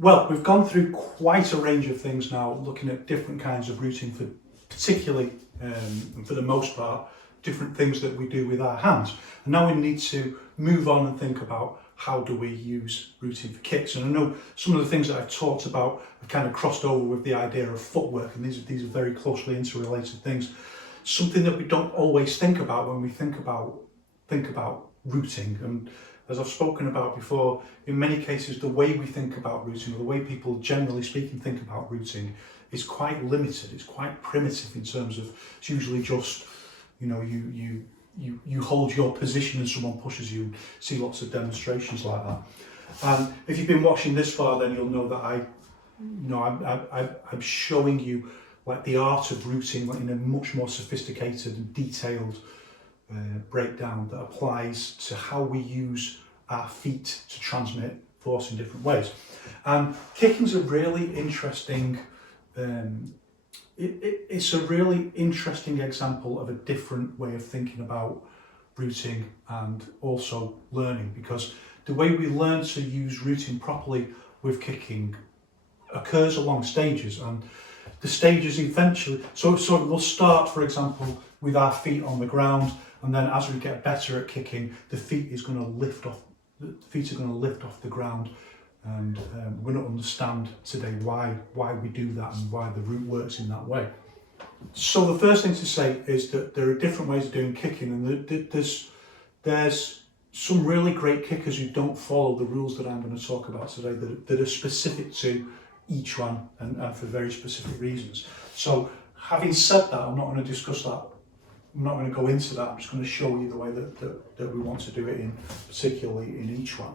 Well, we've gone through quite a range of things now, looking at different kinds of routing for particularly, and for the most part, different things that we do with our hands. And now we need to move on and think about how do we use routing for kicks. And I know some of the things that I've talked about have kind of crossed over with the idea of footwork, and these are very closely interrelated things. Something that we don't always think about when we think about routing. And as I've spoken about before, in many cases the way we think about routing, or the way people generally speaking think about routing, is quite limited. It's quite primitive in terms of, it's usually just, you know, you hold your position and someone pushes you. See lots of demonstrations like that. And if you've been watching this far, then you'll know that I'm showing you like the art of routing in a much more sophisticated and detailed breakdown that applies to how we use our feet to transmit force in different ways. And kicking's a really interesting, it's a really interesting example of a different way of thinking about routing and also learning, because the way we learn to use routing properly with kicking occurs along stages, and the stages eventually, so we'll start, for example, with our feet on the ground, and then as we get better at kicking, the feet are going to lift off the ground, and we're going to understand today why we do that and why the route works in that way. So the first thing to say is that there are different ways of doing kicking, and there's some really great kickers who don't follow the rules that I'm going to talk about today, that are specific to each one and for very specific reasons. So having said that, I'm not going to discuss that. I'm not going to go into that. I'm just going to show you the way that we want to do it particularly in each one.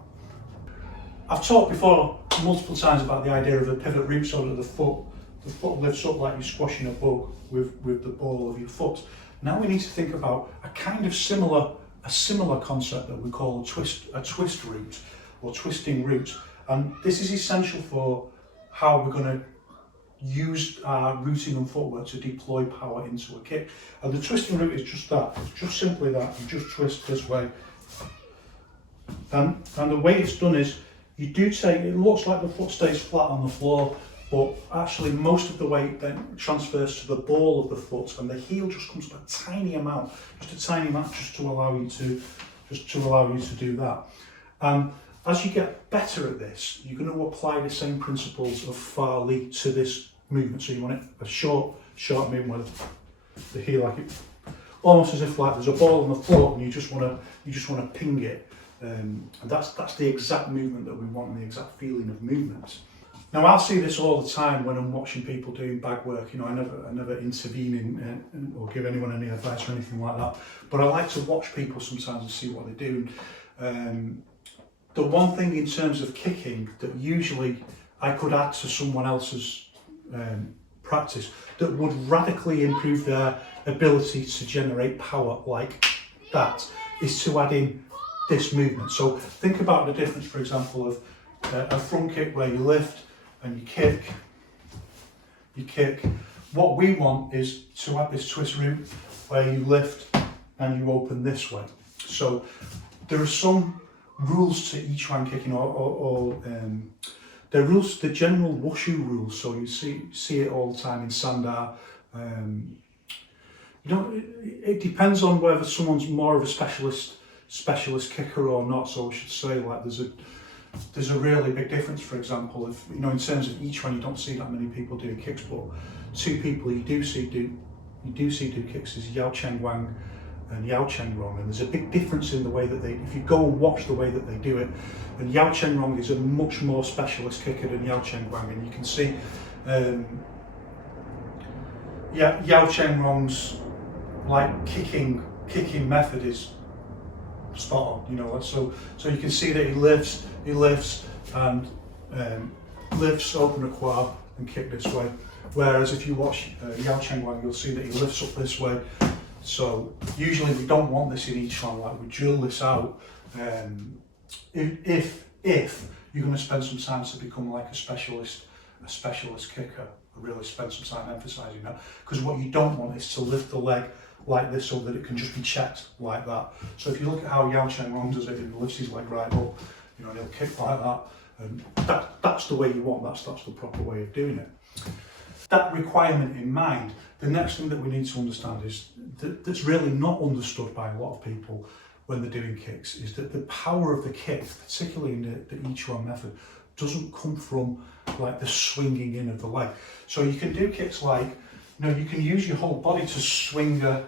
I've talked before multiple times about the idea of a pivot route, so that the foot lifts up like you're squashing a bug with the ball of your foot. Now we need to think about a kind of similar concept that we call a twist route or twisting route. And this is essential for how we're going to use our routing and footwork to deploy power into a kick. And the twisting route is just that. It's just simply that. You just twist this way. And the way it's done is, you do take, it looks like the foot stays flat on the floor, but actually most of the weight then transfers to the ball of the foot, and the heel just comes to a tiny amount, just to allow you to do that. As you get better at this, you're going to apply the same principles of Thr3 to this movement. So you want it a short movement with the heel, like it, almost as if like there's a ball on the floor, and you just want to ping it. And that's the exact movement that we want, and the exact feeling of movement. Now I'll see this all the time when I'm watching people doing bag work. You know, I never intervene in or give anyone any advice or anything like that. But I like to watch people sometimes and see what they do. The one thing in terms of kicking that usually I could add to someone else's practice that would radically improve their ability to generate power like that is to add in this movement. So think about the difference, for example, of a front kick where you lift and you kick. What we want is to add this twist route where you lift and you open this way. So there are some rules to each one kicking, or the rules, the general wushu rules. So you see it all the time in sandar. You know, it depends on whether someone's more of a specialist kicker or not. So I should say, like, there's a really big difference. For example, if you know, in terms of each one, you don't see that many people doing kicks, but two people you do see do kicks is Yao Cheng Wang and Yao Cheng Rong, and there's a big difference in the way that they, if you go and watch the way that they do it, and Yao Cheng Rong is a much more specialist kicker than Yao Cheng Wang, and you can see Yao Cheng Rong's like kicking method is spot on, you know. So you can see that he lifts and lifts, open a quad and kick this way. Whereas if you watch Yao Cheng Wang, you'll see that he lifts up this way. So usually we don't want this in each one, like we drill this out. If you're going to spend some time to become like a specialist kicker, really spend some time emphasising that, because what you don't want is to lift the leg like this so that it can just be checked like that. So if you look at how Yao Cheng Rong does it, he lifts his leg right up, you know, and he'll kick like that, And that's the way you want, that's the proper way of doing it. That requirement in mind, the next thing that we need to understand is that's really not understood by a lot of people when they're doing kicks, is that the power of the kick, particularly in the Yiquan method, doesn't come from like the swinging in of the leg. So you can do kicks like, you know, you can use your whole body to swing the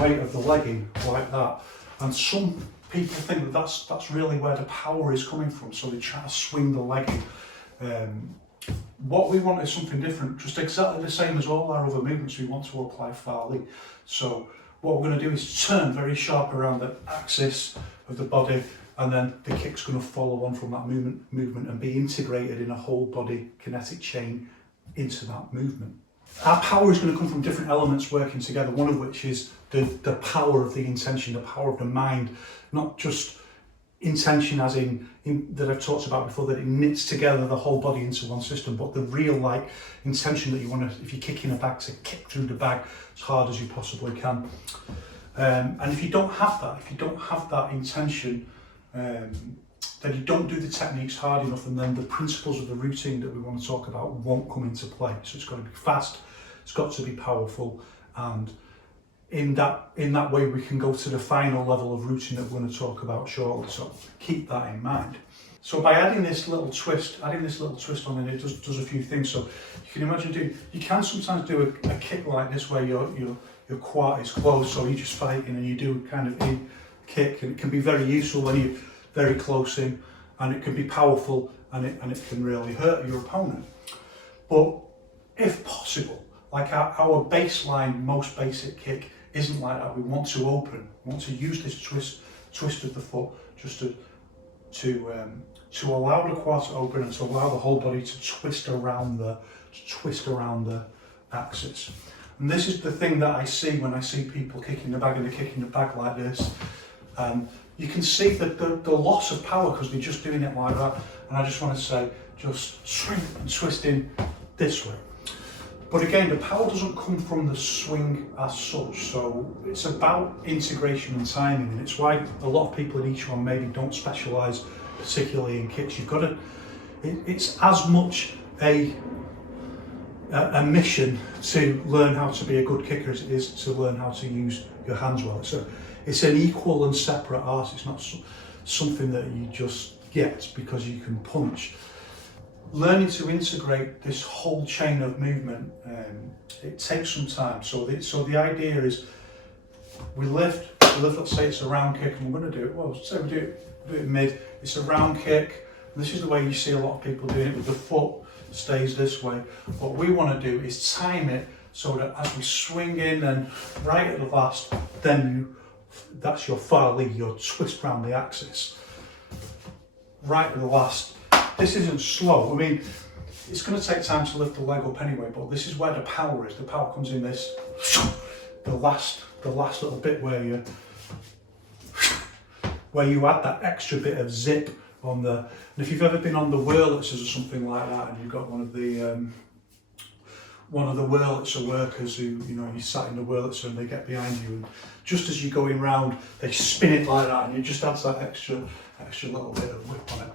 weight of the leg in like that. And some people think that that's really where the power is coming from, so they try to swing the leg in. What we want is something different, just exactly the same as all our other movements. We want to apply Thr3. So what we're going to do is turn very sharp around the axis of the body, and then the kick's going to follow on from that movement and be integrated in a whole body kinetic chain into that movement. Our power is going to come from different elements working together, one of which is the power of the intention, the power of the mind, not just intention as in that I've talked about before, that it knits together the whole body into one system, but the real like intention that you want to, if you're kicking a bag, to kick through the bag as hard as you possibly can. And if you don't have that intention, then you don't do the techniques hard enough, and then the principles of the routine that we want to talk about won't come into play. So it's got to be fast, it's got to be powerful, and in that way we can go to the final level of routine that we're going to talk about shortly. So keep that in mind. So by adding this little twist on it, it does a few things. So you can imagine you can sometimes do a kick like this where your quad is closed, so you're just fighting and you do kind of in kick, and it can be very useful when you're very close in, and it can be powerful, and it can really hurt your opponent. But if possible, like our baseline, most basic kick isn't like that. We want to open, we want to use this twist of the foot just to allow the quad to open and to allow the whole body to twist around the axis. And this is the thing that I see when I see people kicking the bag, and they're kicking the bag like this. You can see that the loss of power because they're just doing it like that. And I just want to say, just swing and twist in this way. But again, the power doesn't come from the swing as such, so it's about integration and timing, and it's why a lot of people in Yiquan maybe don't specialise particularly in kicks. You've got to, it's as much a mission to learn how to be a good kicker as it is to learn how to use your hands well. It's an equal and separate art. It's not something that you just get because you can punch. Learning to integrate this whole chain of movement, it takes some time. So the idea is we lift, let's say it's a round kick, and we're going to do it, well, say we do it mid, it's a round kick. And this is the way you see a lot of people doing it, with the foot stays this way. What we want to do is time it so that as we swing in and right at the last, then that's your Thr3, your twist round the axis. Right at the last. This isn't slow. I mean, it's going to take time to lift the leg up anyway, but this is where the power is. The power comes in this, the last little bit where you add that extra bit of zip on the. And if you've ever been on the Wurlitzers or something like that, and you've got one of the Wurlitzer workers who, you know, you sat in the Wurlitzer and they get behind you, and just as you're going round, they spin it like that, and it just adds that extra little bit of whip on it.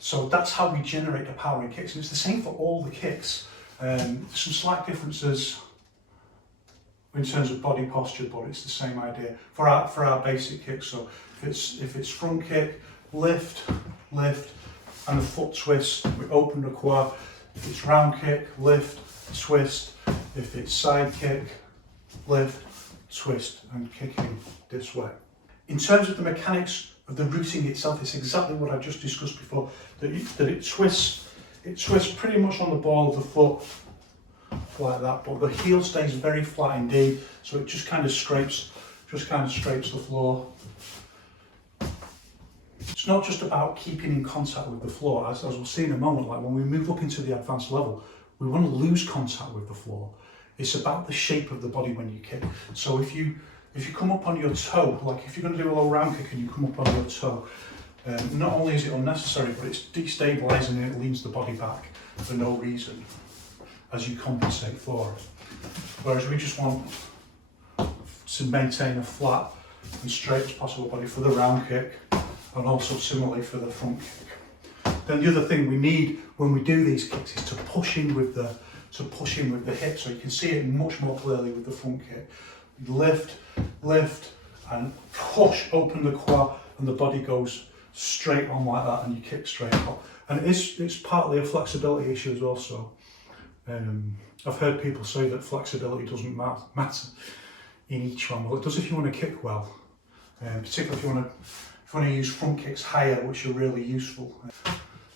So that's how we generate the power in kicks, and it's the same for all the kicks. Some slight differences in terms of body posture, but it's the same idea for our basic kicks. So if it's front kick, lift, and a foot twist, we open the quad. If it's round kick, lift, twist. If it's side kick, lift, twist, and kicking this way. In terms of the mechanics of the routing itself, it's exactly what I just discussed before, that it twists pretty much on the ball of the foot like that, but the heel stays very flat indeed, so it just kind of scrapes the floor. It's not just about keeping in contact with the floor, as we'll see in a moment. Like when we move up into the advanced level, we want to lose contact with the floor. It's about the shape of the body when you kick. So if you come up on your toe, like if you're going to do a low round kick and you come up on your toe, not only is it unnecessary, but it's destabilising and it leans the body back for no reason as you compensate for it. Whereas we just want to maintain a flat and straight as possible body for the round kick, and also similarly for the front kick. Then the other thing we need when we do these kicks is to push in with the hip, so you can see it much more clearly with the front kick. Lift, lift, and push open the quad, and the body goes straight on like that, and you kick straight up. And it's partly a flexibility issue as well. So I've heard people say that flexibility doesn't matter in Yiquan. Well, it does if you want to kick well, particularly if you want to use front kicks higher, which are really useful.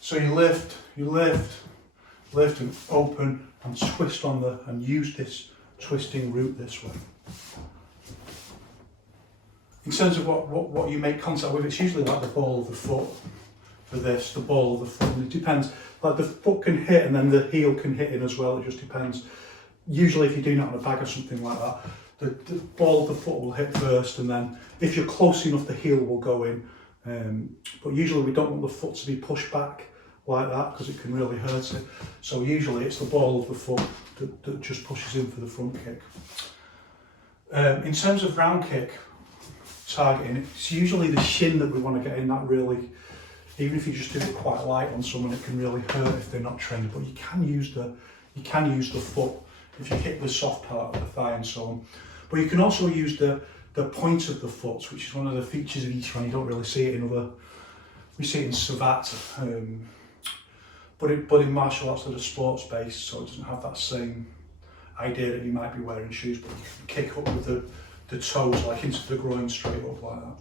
So you lift, lift and open and twist and use this twisting route this way. In terms of what you make contact with, it's usually like the ball of the foot for this, the ball of the foot, and it depends. Like the foot can hit and then the heel can hit in as well, it just depends. Usually if you're doing it on a bag or something like that, the ball of the foot will hit first, and then if you're close enough the heel will go in. But usually we don't want the foot to be pushed back like that because it can really hurt it. So usually it's the ball of the foot that just pushes in for the front kick. In terms of round kick targeting, it's usually the shin that we want to get in. That really, even if you just do it quite light on someone, it can really hurt if they're not trained. But you can use the foot if you hit the soft part of the thigh and so on. But you can also use the point of the foot, which is one of the features of Yiquan. You don't really see it in other. We see it in Savat, but in martial arts that are sports based, so it doesn't have that same idea that you might be wearing shoes, but you can kick up with the toes like into the groin straight up like that.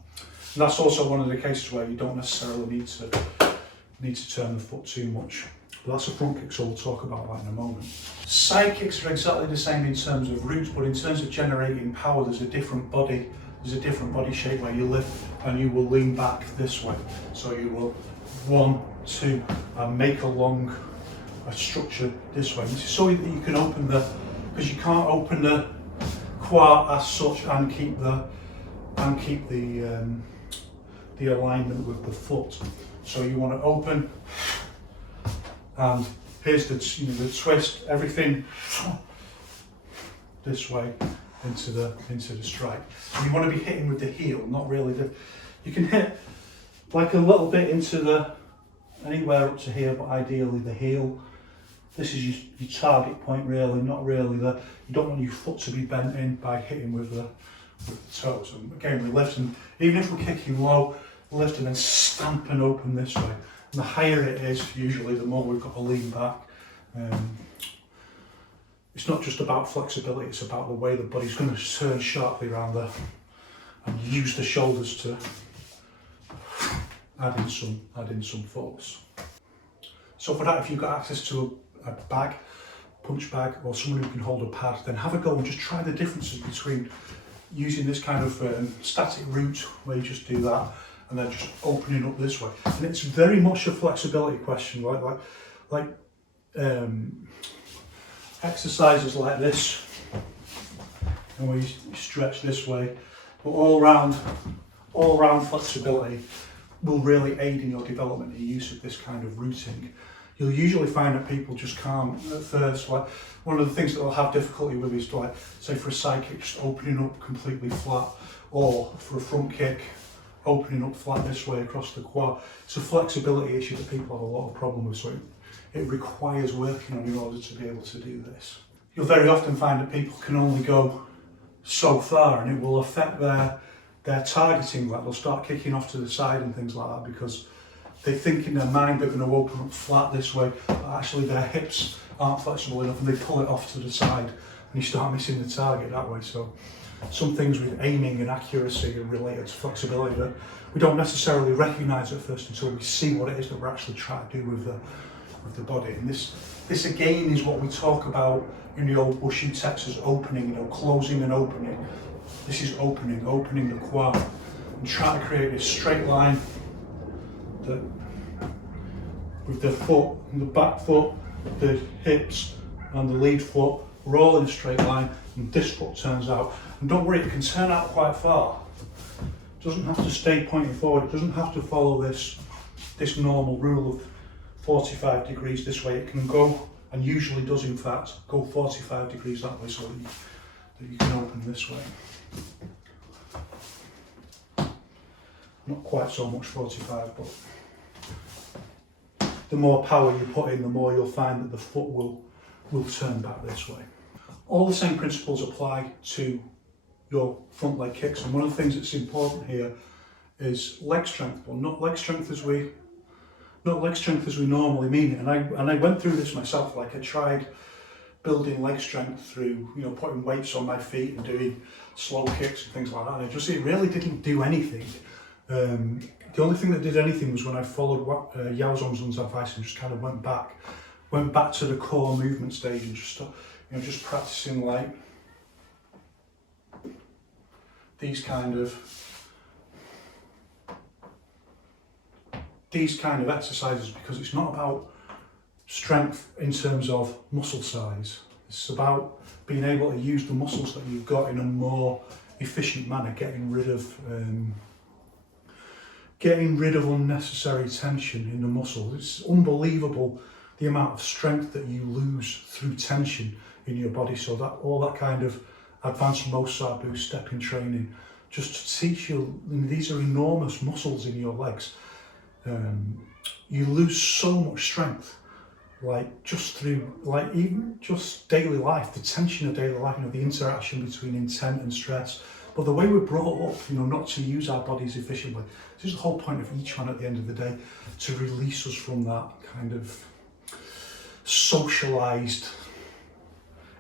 And that's also one of the cases where you don't necessarily need to turn the foot too much. But that's a front kick, so we'll talk about that in a moment. Side kicks are exactly the same in terms of roots, but in terms of generating power, there's a different body shape where you lift and you will lean back this way. So you will 1, 2, and make a structure this way. So that you can open because you can't open the quad as such and keep the alignment with the foot. So you want to open, and here's the twist, everything this way into the strike. And you want to be hitting with the heel, not really you can hit like a little bit into anywhere up to here, but ideally the heel. This is your target point really, not really you don't want your foot to be bent in by hitting with the toes. And again, we lift, and even if we're kicking low, lift and then stamp and open this way. And the higher it is, usually the more we've got to lean back. It's not just about flexibility, it's about the way the body's going to turn sharply around and use the shoulders to add in some force. So for that, if you've got access to a bag, punch bag, or someone who can hold a pad, then have a go and just try the differences between using this kind of static route where you just do that and then just opening up this way. And it's very much a flexibility question, right? Like exercises like this, and where you stretch this way, but all round flexibility will really aid in your development and use of this kind of routing. You'll usually find that people just can't at first. Like one of the things that they'll have difficulty with is, like, say for a side kick, just opening up completely flat, or for a front kick, opening up flat this way across the quad. It's a flexibility issue that people have a lot of problem with, so it requires working on in order to be able to do this. You'll very often find that people can only go so far, and it will affect their targeting. Like they'll start kicking off to the side and things like that because they think in their mind they're going to open up flat this way, but actually their hips aren't flexible enough and they pull it off to the side and you start missing the target that way. So some things with aiming and accuracy are related to flexibility that we don't necessarily recognise at first until we see what it is that we're actually trying to do with the body. And this again is what we talk about in the old Wushu texts as opening, closing and opening. This is opening the quad, and trying to create this straight line that with the foot and the back foot, the hips and the lead foot, we're all in a straight line, and this foot turns out. And don't worry, it can turn out quite far. It doesn't have to stay pointing forward, it doesn't have to follow this normal rule of 45 degrees this way. It can go, and usually does in fact, go 45 degrees that way, so that you can open this way. not quite so much 45, but the more power you put in, the more you'll find that the foot will turn back this way. All the same principles apply to your front leg kicks, and one of the things that's important here is leg strength, but not leg strength as we normally mean it. And I went through this myself. Like, I tried building leg strength through, you know, putting weights on my feet and doing slow kicks and things like that. And it really didn't do anything. The only thing that did anything was when I followed Yao Zhongzhen's advice and just kind of went back to the core movement stage and just practicing like these kind of exercises, because it's not about strength in terms of muscle size. It's about being able to use the muscles that you've got in a more efficient manner, getting rid of unnecessary tension in the muscles. It's unbelievable the amount of strength that you lose through tension in your body. So that all that kind of advanced Mozart boost stepping training, just to teach you, I mean, these are enormous muscles in your legs. You lose so much strength, like just through, like even just daily life, the tension of daily life, you know, the interaction between intent and stress. But the way we're brought up, you know, not to use our bodies efficiently. This is the whole point of Yiquan at the end of the day, to release us from that kind of socialized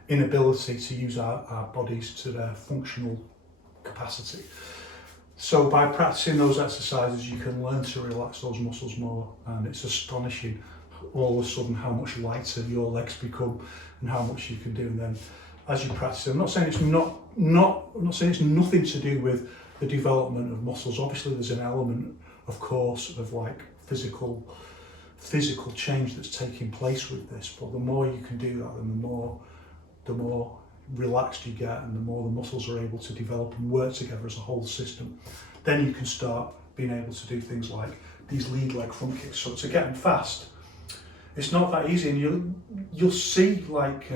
inability to use our bodies to their functional capacity. So by practicing those exercises, you can learn to relax those muscles more, and it's astonishing all of a sudden how much lighter your legs become and how much you can do. And then as you practice it, I'm not saying it's I'm not saying it's nothing to do with the development of muscles. Obviously there's an element, of course, of like physical change that's taking place with this, but the more you can do that, then the more relaxed you get, and the more the muscles are able to develop and work together as a whole system. Then you can start being able to do things like these lead leg front kicks. So to get them fast, it's not that easy, and you'll see like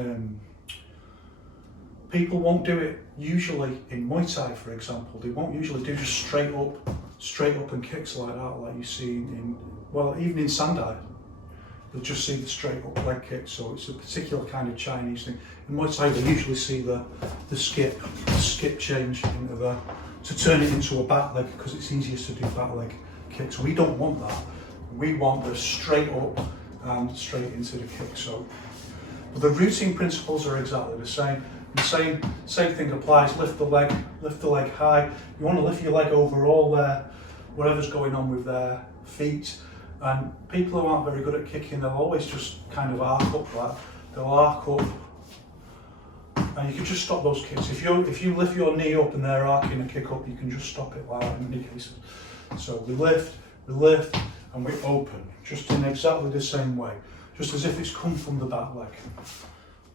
people won't do it usually in Muay Thai, for example. They won't usually do just straight up and kicks like that, like you see in, well, even in Sandai. You'll just see the straight up leg kick. So it's a particular kind of Chinese thing. In Muay Thai, we usually see the skip change into to turn it into a back leg, because it's easiest to do back leg kicks. We don't want that. We want the straight up and straight into the kick. So but the rooting principles are exactly the same. The same thing applies. Lift the leg high. You want to lift your leg over all whatever's going on with their feet. And people who aren't very good at kicking, they'll always just kind of arc up that. They'll arc up, and you can just stop those kicks. If you lift your knee up and they're arcing a kick up, you can just stop it like that in many cases. So we lift, and we open, just in exactly the same way, just as if it's come from the back leg.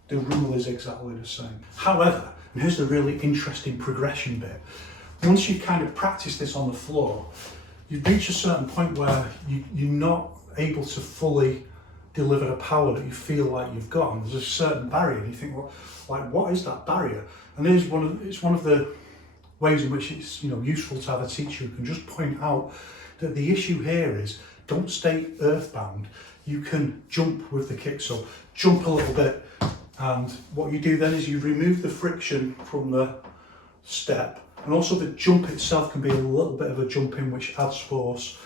The rule is exactly the same. However, and here's the really interesting progression bit. Once you kind of practice this on the floor, you reach a certain point where you're not able to fully deliver the power that you feel like you've got. And there's a certain barrier, and you think, well, like, what is that barrier? And it's one of the ways in which it's, you know, useful to have a teacher who can just point out that the issue here is, don't stay earthbound. You can jump with the kick. So jump a little bit, and what you do then is you remove the friction from the step. And also the jump itself can be a little bit of a jump in, which adds force.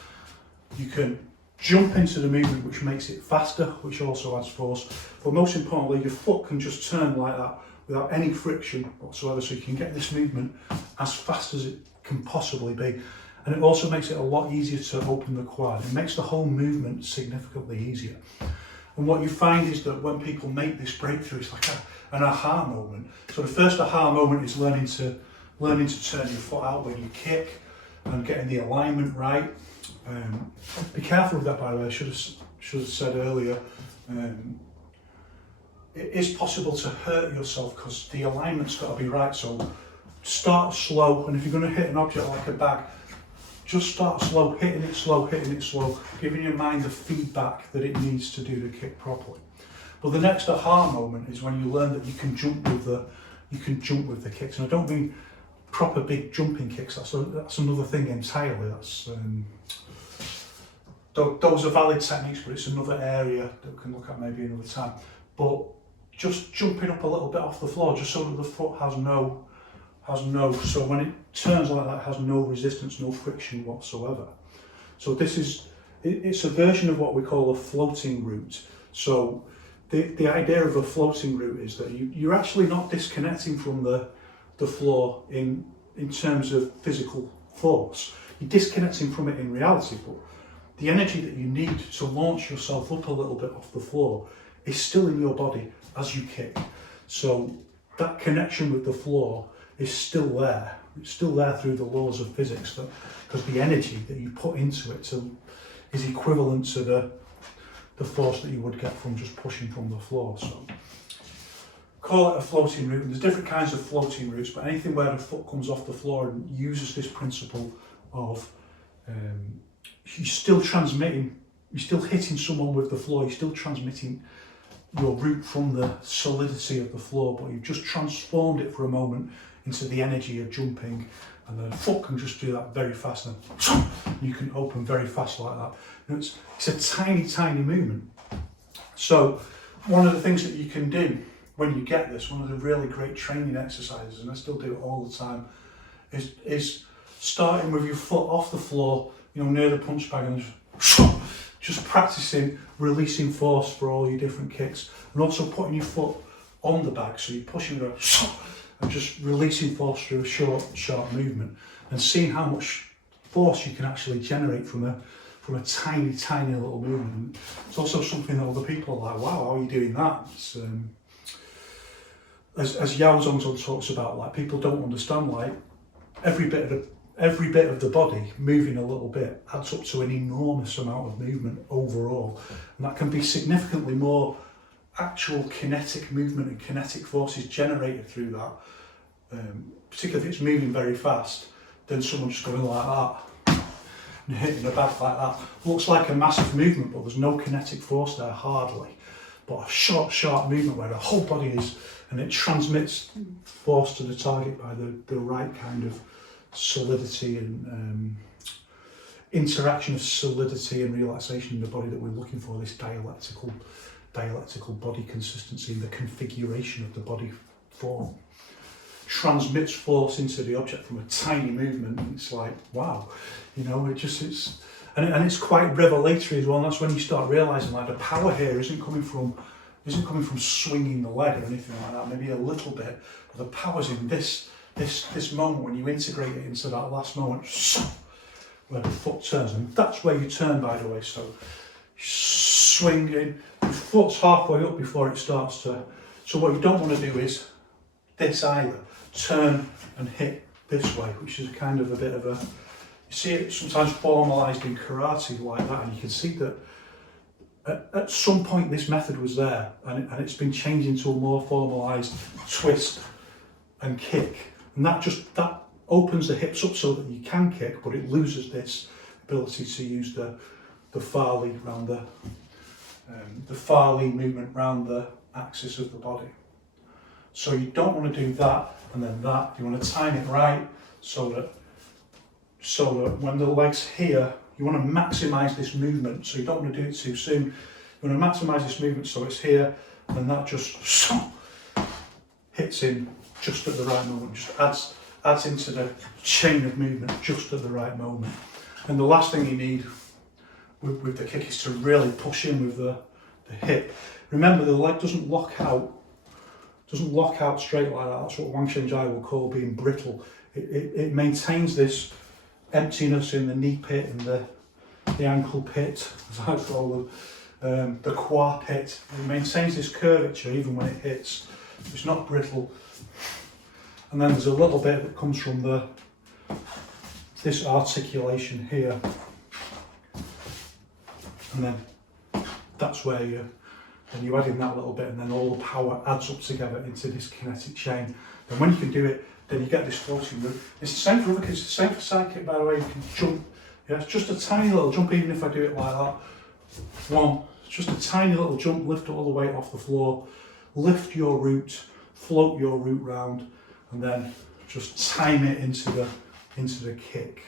You can jump into the movement, which makes it faster, which also adds force. But most importantly, your foot can just turn like that without any friction whatsoever. So you can get this movement as fast as it can possibly be. And it also makes it a lot easier to open the quad. It makes the whole movement significantly easier. And what you find is that when people make this breakthrough, it's like an aha moment. So the first aha moment is learning to turn your foot out when you kick and getting the alignment right. Be careful with that, by the way. I should have said earlier. It is possible to hurt yourself because the alignment's got to be right. So start slow, and if you're going to hit an object like a bag, just start slow, hitting it slow, giving your mind the feedback that it needs to do the kick properly. But the next aha moment is when you learn that you can jump with the kicks. And I don't mean proper big jumping kicks, that's another thing entirely. Those are valid techniques, but it's another area that we can look at maybe another time. But just jumping up a little bit off the floor, just so that the foot has no, so when it turns like that, it has no resistance, no friction whatsoever. So it's a version of what we call a floating route. So the idea of a floating route is that you're actually not disconnecting from the floor in terms of physical force. You're disconnecting from it in reality, but the energy that you need to launch yourself up a little bit off the floor is still in your body as you kick. So that connection with the floor is still there. It's still there through the laws of physics, because the energy that you put into it is equivalent to the force that you would get from just pushing from the floor. So call it a floating route. There's different kinds of floating routes, but anything where the foot comes off the floor and uses this principle of you're still transmitting, you're still hitting someone with the floor, you're still transmitting your route from the solidity of the floor, but you've just transformed it for a moment into the energy of jumping, and the foot can just do that very fast, and you can open very fast like that. And it's a tiny, tiny movement. So one of the things that you can do when you get this, one of the really great training exercises, and I still do it all the time, is starting with your foot off the floor, near the punch bag, and just practicing releasing force for all your different kicks, and also putting your foot on the bag, so you're pushing it and just releasing force through a sharp movement, and seeing how much force you can actually generate from a tiny, tiny little movement. And it's also something that other people are like, wow, how are you doing that? It's, as Yao Zongzong talks about, like, people don't understand, like, every bit of the body moving a little bit adds up to an enormous amount of movement overall, and that can be significantly more actual kinetic movement and kinetic forces generated through that, particularly if it's moving very fast, than someone just going like that and hitting the bag like that. Looks like a massive movement, but there's no kinetic force there hardly, but a sharp movement where the whole body is, and it transmits force to the target by the right kind of solidity and interaction of solidity and relaxation in the body that we're looking for, this dialectical body consistency in the configuration of the body form. Transmits force into the object from a tiny movement, and it's like, wow, it's quite revelatory as well. And that's when you start realizing, like, the power here isn't coming from swinging the leg or anything like that, maybe a little bit, but the power's in this moment when you integrate it into that last moment where the foot turns, and that's where you turn, by the way. So swinging, your foot's halfway up before it starts to, so what you don't want to do is this either, turn and hit this way, which is kind of a bit of a, you see it sometimes formalised in karate like that, and you can see that at some point this method was there, and it's been changed into a more formalised twist and kick, and that opens the hips up so that you can kick, but it loses this ability to use the Farley round the Farley movement round the axis of the body. So you don't want to do that and then that. You want to time it right so that when the leg's here, you want to maximise this movement. So you don't want to do it too soon. You want to maximise this movement so it's here, and that just hits in just at the right moment, just adds into the chain of movement just at the right moment. And the last thing you need with the kick is to really push in with the hip. Remember, the leg doesn't lock out straight like that. That's what Wang Shenjai will call being brittle. It maintains this emptiness in the knee pit and the ankle pit, as I call them, the quad pit. It maintains this curvature even when it hits. It's not brittle. And then there's a little bit that comes from this articulation here, and then that's where you add in that little bit, and then all the power adds up together into this kinetic chain. And when you can do it, then you get this floating route. It's the same for other kids, it's the same for side kick, by the way. You can jump, yeah, it's just a tiny little jump, even if I do it like that. One, it's just a tiny little jump, lift all the weight off the floor, lift your root, float your root round, and then just time it into the kick.